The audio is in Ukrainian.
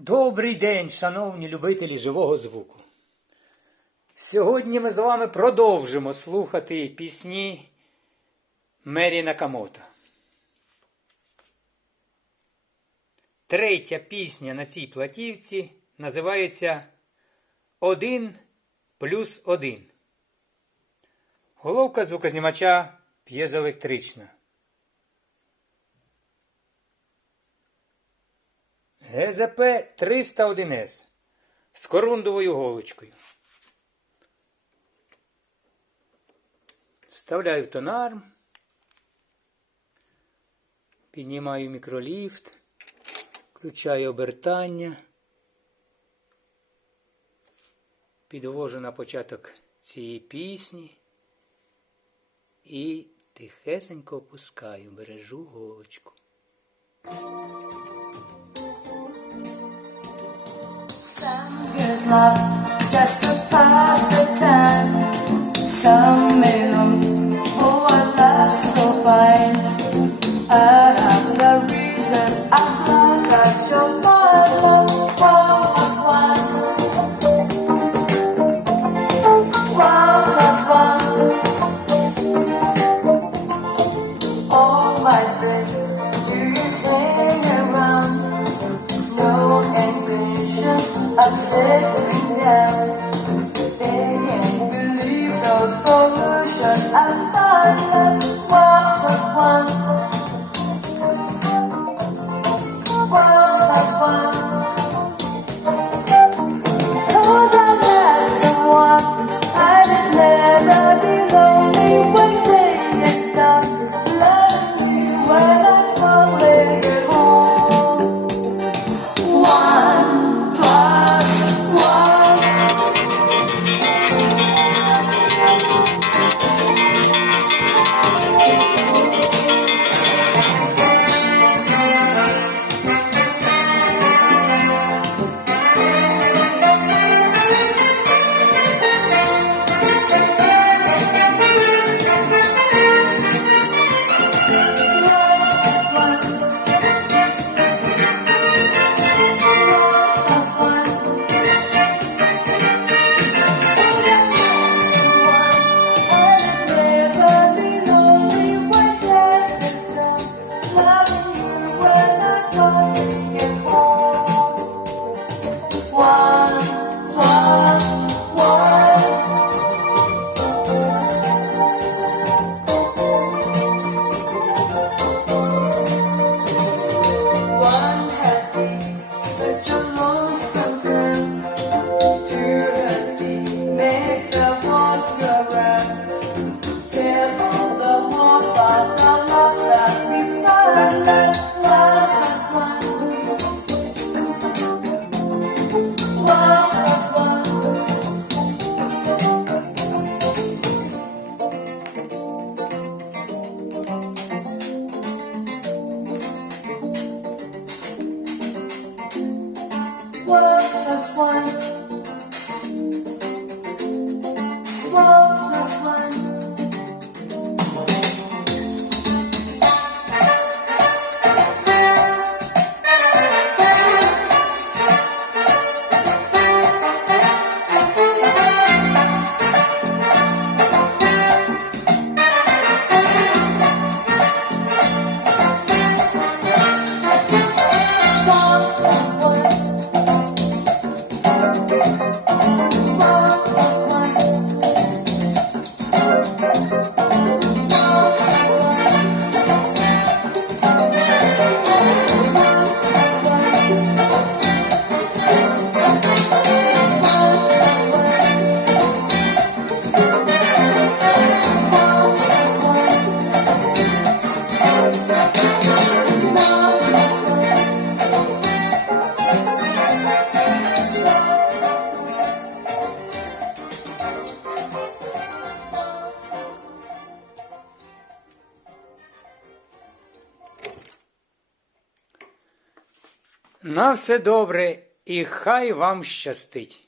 Добрий день, шановні любителі живого звуку. Сьогодні ми з вами продовжимо слухати пісні Мері Накамото. Третя пісня на цій платівці називається Один плюс один. Головка звукознімача п'єзоелектрична. ГЗП 301С з корундовою голочкою. Вставляю в тонарм, піднімаю мікроліфт, включаю обертання, підвожу на початок цієї пісні. І тихесенько опускаю, бережу голочку. Some love just to pass the time. Some long for a love so fine. I have the reason I'm glad that you're of settling down. They can't believe no solution. I work as one. На все добре і хай вам щастить.